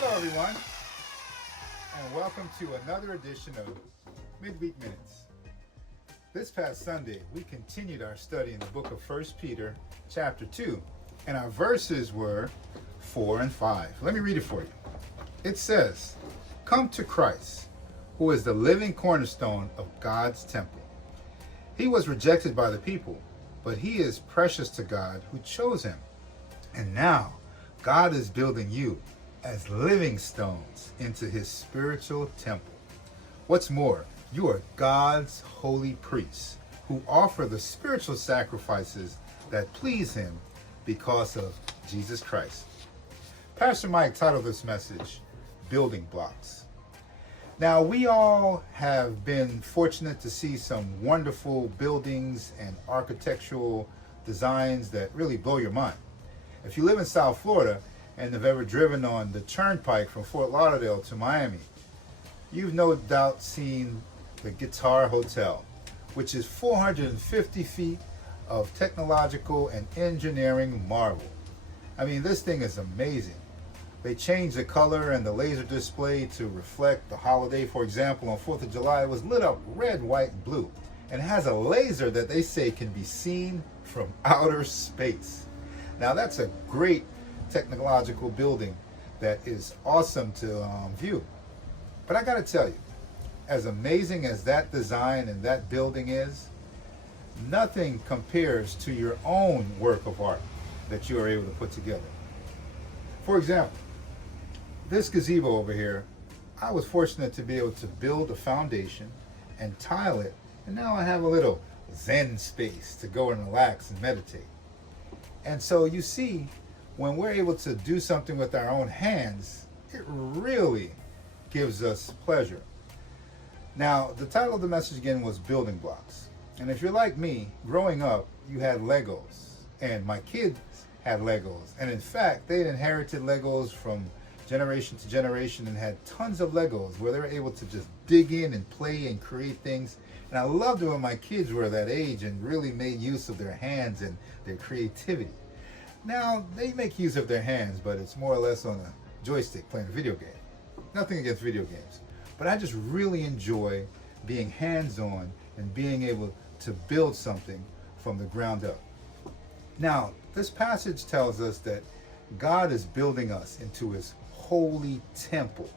Hello, everyone, and welcome to another edition of Midweek Minutes. This past Sunday, we continued our study in the book of 1 Peter, chapter 2, and our verses were 4 and 5. Let me read it for you. It says, "Come to Christ, who is the living cornerstone of God's temple. He was rejected by the people, but he is precious to God who chose him. And now, God is building you as living stones into his spiritual temple. What's more, you are God's holy priests who offer the spiritual sacrifices that please him because of Jesus Christ." Pastor Mike titled this message, Building Blocks. Now, we all have been fortunate to see some wonderful buildings and architectural designs that really blow your mind. If you live in South Florida and have ever driven on the turnpike from Fort Lauderdale to Miami, you've no doubt seen the Guitar Hotel, which is 450 feet of technological and engineering marvel. I mean, this thing is amazing. They changed the color and the laser display to reflect the holiday. For example, on 4th of July, it was lit up red, white, and blue, and has a laser that they say can be seen from outer space. Now, that's a great technological building that is awesome to view. But I got to tell you, as amazing as that design and that building is, nothing compares to your own work of art that you are able to put together. For example, this gazebo over here, I was fortunate to be able to build a foundation and tile it, and now I have a little Zen space to go and relax and meditate. And so you see, when we're able to do something with our own hands, it really gives us pleasure. Now, the title of the message again was Building Blocks. And if you're like me, growing up, you had Legos, and my kids had Legos. And in fact, they inherited Legos from generation to generation and had tons of Legos where they were able to just dig in and play and create things. And I loved it when my kids were that age and really made use of their hands and their creativity. Now, they make use of their hands, but it's more or less on a joystick playing a video game. Nothing against video games. But I just really enjoy being hands-on and being able to build something from the ground up. Now, this passage tells us that God is building us into his holy temple.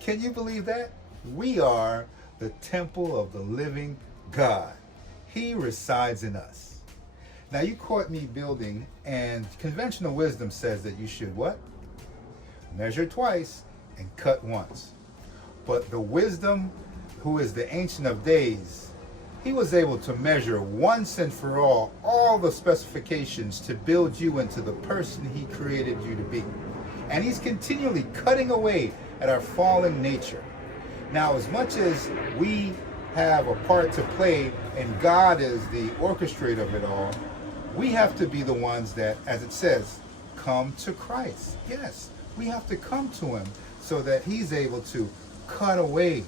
Can you believe that? We are the temple of the living God. He resides in us. Now, you caught me building, and conventional wisdom says that you should what? Measure twice and cut once. But the wisdom, who is the Ancient of Days, he was able to measure once and for all the specifications to build you into the person he created you to be. And he's continually cutting away at our fallen nature. Now, as much as we have a part to play and God is the orchestrator of it all, we have to be the ones that, as it says, come to Christ. Yes, we have to come to him so that he's able to cut away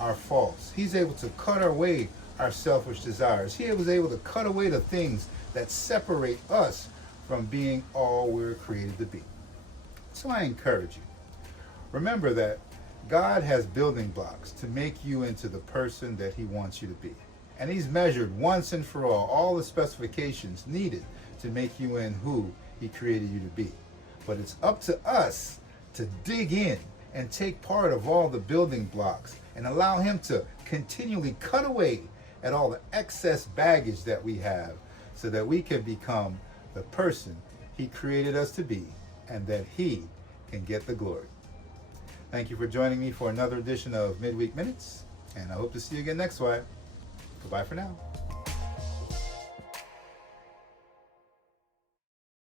our faults. He's able to cut away our selfish desires. He was able to cut away the things that separate us from being all we're created to be. So I encourage you, remember that God has building blocks to make you into the person that he wants you to be. And he's measured once and for all the specifications needed to make you in who he created you to be. But it's up to us to dig in and take part of all the building blocks and allow him to continually cut away at all the excess baggage that we have so that we can become the person he created us to be and that he can get the glory. Thank you for joining me for another edition of Midweek Minutes, and I hope to see you again next time. Goodbye for now.